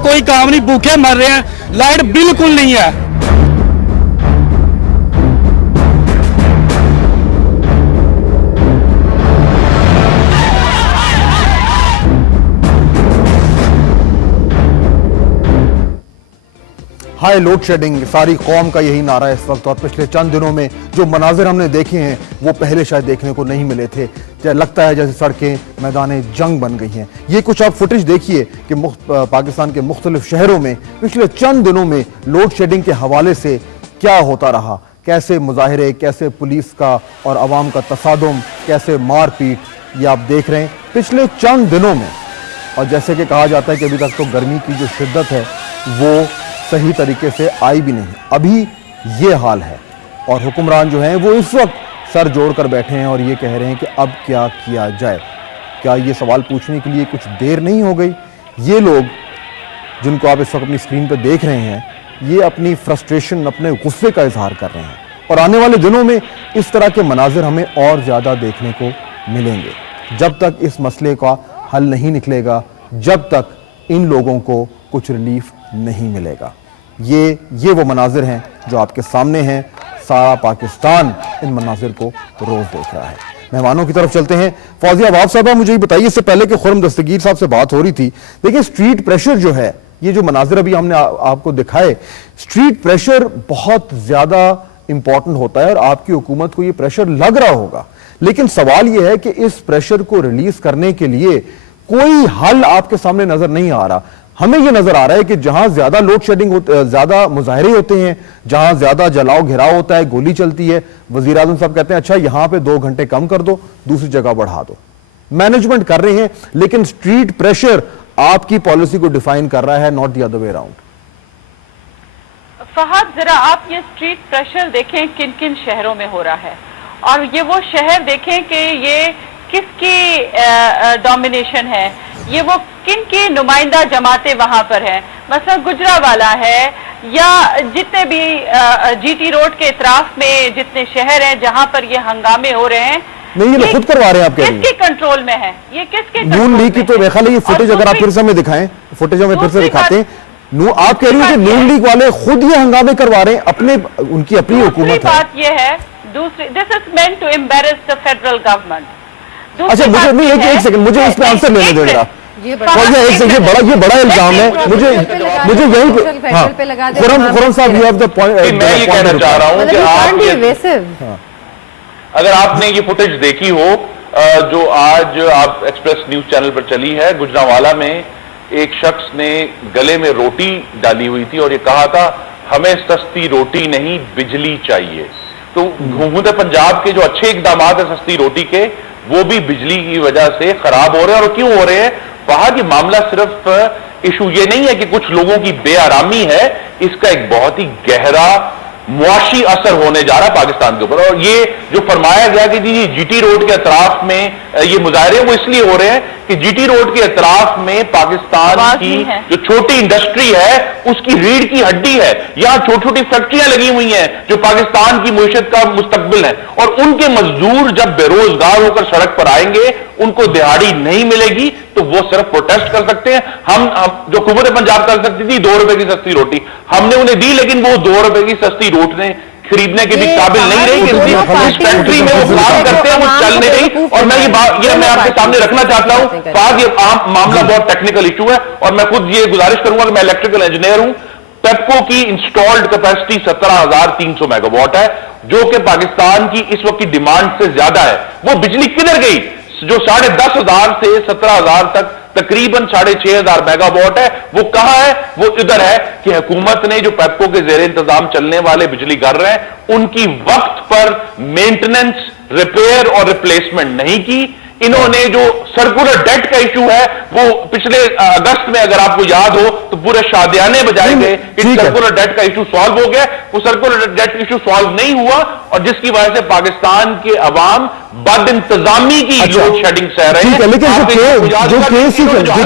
कोई काम नहीं, भूखे मर रहे हैं, लाइट बिल्कुल नहीं है। हाई लोड शेडिंग, सारी कौम का यही नारा है इस वक्त। और पिछले चंद दिनों में जो मनाजिर हमने देखे हैं वो पहले शायद देखने को नहीं मिले थे। लगता है जैसे सड़कें मैदान जंग बन गई हैं। ये कुछ आप फुटेज देखिए कि पाकिस्तान के मुख्तलिफ शहरों में पिछले चंद दिनों में लोड शेडिंग के हवाले से क्या होता रहा, कैसे मुजाहरे, कैसे पुलिस का और अवाम का तसादुम, कैसे मार पीट, ये आप देख रहे हैं पिछले चंद दिनों में। और जैसे कि कहा जाता है कि अभी तक तो गर्मी की जो शिद्दत है वो सही तरीके से आई भी नहीं, अभी ये हाल है। और हुक्मरान जो हैं वो इस वक्त सर जोड़कर बैठे हैं और ये कह रहे हैं कि अब क्या किया जाए। क्या ये सवाल पूछने के लिए कुछ देर नहीं हो गई? ये लोग जिनको आप इस वक्त अपनी स्क्रीन पर देख रहे हैं, ये अपनी फ्रस्ट्रेशन, अपने गुस्से का इजहार कर रहे हैं। और आने वाले दिनों में इस तरह के मनाजिर हमें और ज़्यादा देखने को मिलेंगे। जब तक इस मसले का हल नहीं निकलेगा, जब तक इन लोगों को कुछ रिलीफ नहीं मिलेगा। ये वो मनाजिर हैं जो आपके सामने हैं। सारा पाकिस्तान इन मनाजिर को रोज देख रहा है। मेहमानों की तरफ चलते हैं। फौजिया वाब साहबा, मुझे ये बताइए, इससे पहले कि खुर्रम दस्तगीर साहब से बात हो रही थी, देखिए स्ट्रीट प्रेशर जो है, ये जो मनाजिर अभी हमने आपको दिखाए, स्ट्रीट प्रेशर बहुत ज्यादा इंपॉर्टेंट होता है और आपकी हुकूमत को ये प्रेशर लग रहा होगा। लेकिन सवाल ये है कि इस प्रेशर को रिलीज करने के लिए कोई हल आपके सामने नजर नहीं आ रहा। हमें यह नजर आ रहा है कि जहां ज्यादा लोड शेडिंग ज्यादा मुजाहरे होते हैं, जहां ज्यादा जलाओ घिराव होता है, गोली चलती है, वजीर आज़म साहब कहते हैं अच्छा यहां पे 2 घंटे कम कर दो, दूसरी जगह बढ़ा दो। मैनेजमेंट कर रहे हैं, लेकिन स्ट्रीट प्रेशर आपकी पॉलिसी को डिफाइन कर रहा है, not the other way around. Fahad, जरा आप ये स्ट्रीट प्रेशर देखें किन किन शहरों में हो रहा है, और ये वो शहर देखें कि ये किसकी डोमिनेशन है, ये वो किन की नुमाइंदा जमातें वहां पर हैं। मसलन गुजरावाला है या जितने भी जीटी रोड के इतराफ में जितने शहर हैं जहां पर ये हंगामे हो रहे हैं, नहीं ये खुद करवा रहे हैं। आप कह रही हैं किसके कंट्रोल में है ये? किसके नून लीग की? तो मेरा ये फुटेज अगर आप फिर से हमें दिखाएं, फुटेज हमें फिर से दिखाते हैं। आप कह रही हैं कि नून लीग वाले खुद ये हंगामे करवा रहे हैं, अपने उनकी अपनी हुकूमत है। बात ये है, दूसरी, this is meant to embarrass the federal government. अच्छा, मुझे नहीं, एक सेकंड, मुझे इस पे आंसर लेने दो जरा। ये बड़ा इल्जाम है। मुझे यही, हाँ, खुर्रम साहब, यू हैव द पॉइंट। मैं ये कहना चाह रहा हूं कि आप, अगर आपने ये फुटेज देखी हो जो आज आप एक्सप्रेस न्यूज चैनल पर चली है, गुजरांवाला में एक शख्स ने गले में रोटी डाली हुई थी और ये कहा था हमें सस्ती रोटी नहीं बिजली चाहिए। तो हुकूमत पंजाब के जो अच्छे इकदाम है सस्ती रोटी के, वो भी बिजली की वजह से खराब हो रहे हैं। और क्यों हो रहे हैं? वहां ये मामला सिर्फ इशू ये नहीं है कि कुछ लोगों की बेआरामी है, इसका एक बहुत ही गहरा मुआशी असर होने जा रहा है पाकिस्तान के ऊपर। और ये जो फरमाया गया कि जी जीटी रोड के अतराफ में ये मुजाहरे, वो इसलिए हो रहे हैं कि जीटी रोड के अतराफ में पाकिस्तान की जो छोटी इंडस्ट्री है उसकी रीढ़ की हड्डी है। यहां छोटी छोटी फैक्ट्रियां लगी हुई हैं जो पाकिस्तान की मुईशत का मुस्तकबिल है। और उनके मजदूर जब बेरोजगार होकर सड़क पर आएंगे, उनको दिहाड़ी नहीं मिलेगी, तो वो सिर्फ प्रोटेस्ट कर सकते हैं। हम जो हुकूमत पंजाब कर सकती थी 2 रुपए की सस्ती रोटी, हमने उन्हें दी, लेकिन वो 2 रुपए की सस्ती रोटी खरीदने के भी काबिल नहीं रही कि इस कंट्री में वो काम करते हैं, वो चल नहीं रही। और मैं ये मैं आपके सामने रखना चाहता हूं, ये मामला बहुत टेक्निकल इशू है और मैं खुद ये गुजारिश करूंगा कि मैं इलेक्ट्रिकल इंजीनियर हूं। पेप्को की इंस्टॉल्ड कैपेसिटी 17,300 मेगावाट है, जो कि पाकिस्तान की इस वक्त की डिमांड से ज्यादा है। वो बिजली किधर गई जो 10,500 से 17,000 तक तकरीबन 6,500 मेगावाट है, वो कहां है? वो इधर है कि हुकूमत ने जो पेप्को के जेर इंतजाम चलने वाले बिजली घर रहे हैं, उनकी वक्त पर मेंटेनेंस, रिपेयर और रिप्लेसमेंट नहीं की। इन्होंने जो सर्कुलर डेट का इशू है, वो पिछले अगस्त में अगर आपको याद हो तो पूरे शादियाने बजाए गए कि सर्कुलर डेट का इशू सॉल्व हो गया। वो सर्कुलर डेट इशू सॉल्व नहीं हुआ और जिसकी वजह से पाकिस्तान के अवाम बद इंतजामी की लोड शेडिंग सह रहे हैं। जो केस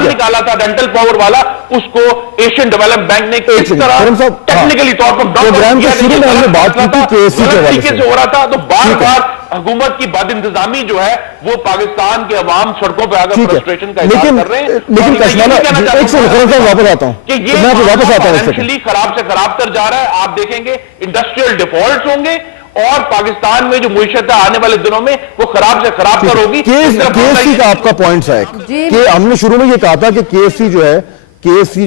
निकाला था डेंटल पावर वाला, उसको एशियन डेवलपमेंट बैंक ने किस तरह टेक्निकली तौर पर तरीके से हो रहा था। तो बार बार हुकूमत की बद इंतजामी जो है वो पाकिस्तान के अवाम सड़कों पर आकर ठीक है, फ्रस्ट्रेशन का इजहार कर रहे हैं। लेकिन कशमाना, एक से वापस आता हूं कि ये मैं आपको वापस आता हूं, फाइनेंशियली खराब से खराब तर जा रहा है। आप देखेंगे इंडस्ट्रियल डिफॉल्ट होंगे और पाकिस्तान में जो मुईशत है आने वाले दिनों में वो खराब से खराब तर होगी। केएससी का आपका पॉइंट है कि हमने शुरू में ये कहा था कि केएससी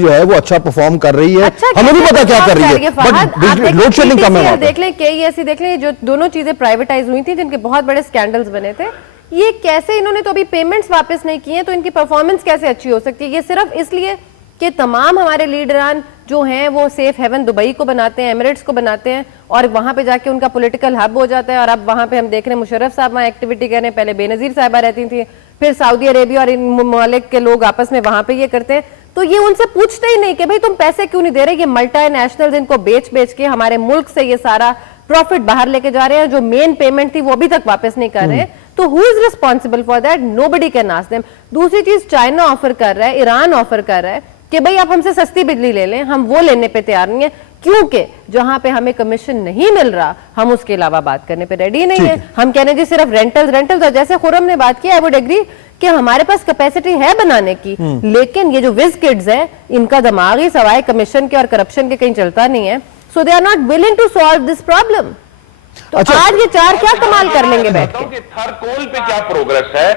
जो है वो अच्छा परफॉर्म कर रही है, अच्छा, हमें भी पता क्या कर रही है, फहद, बट लोड शेडिंग कम है। देख लें, केईएससी देख लें, जो दोनों चीजें प्राइवेटाइज हुई थी जिनके बहुत बड़े स्कैंडल्स बने थे, ये कैसे इन्होंने तो अभी पेमेंट्स वापस नहीं किए, तो इनकी परफॉर्मेंस कैसे अच्छी हो सकती है? ये सिर्फ इसलिए कि तमाम हमारे लीडरान जो हैं वो सेफ हेवन दुबई को बनाते हैं, एमिरेट्स को बनाते हैं और वहां पे जाके उनका पॉलिटिकल हब हो जाता है। और अब वहां पे हम देख रहे हैं मुशर्रफ साहब वहां एक्टिविटी कर रहे हैं, पहले बेनजीर साहिबा रहती थी, फिर सऊदी अरेबिया और इन ममालिक के लोग आपस में वहां पे ये करते हैं। तो ये उनसे पूछते ही नहीं कि भाई तुम पैसे क्यों नहीं दे रहे? ये मल्टी नेशनल इनको बेच बेच के हमारे मुल्क से ये सारा प्रॉफिट बाहर लेके जा रहे हैं, जो मेन पेमेंट थी वो अभी तक वापस नहीं कर रहे हैं। तो who is responsible for that? Nobody can ask them. दूसरी चीज, चाइना ऑफर कर रहा है, ईरान ऑफर कर रहा है कि भाई आप हमसे सस्ती बिजली ले लें, हम वो लेने पे तैयार नहीं है, क्योंकि जहां पे हमें कमीशन नहीं मिल रहा हम उसके अलावा बात करने पे रेडी नहीं है। हम कहने जी सिर्फ रेंटल्स। और जैसे खुरम ने बात की, आई वुड एग्री कि हमारे पास कैपेसिटी है बनाने की, लेकिन ये जो विज किड्स है इनका दिमाग ही सवाए कमीशन के और करप्शन के कहीं चलता नहीं है। So they are not willing to solve this problem. तो आज ये चार क्या कमाल कर लेंगे बैठ के? थरकोल पे क्या प्रोग्रेस है?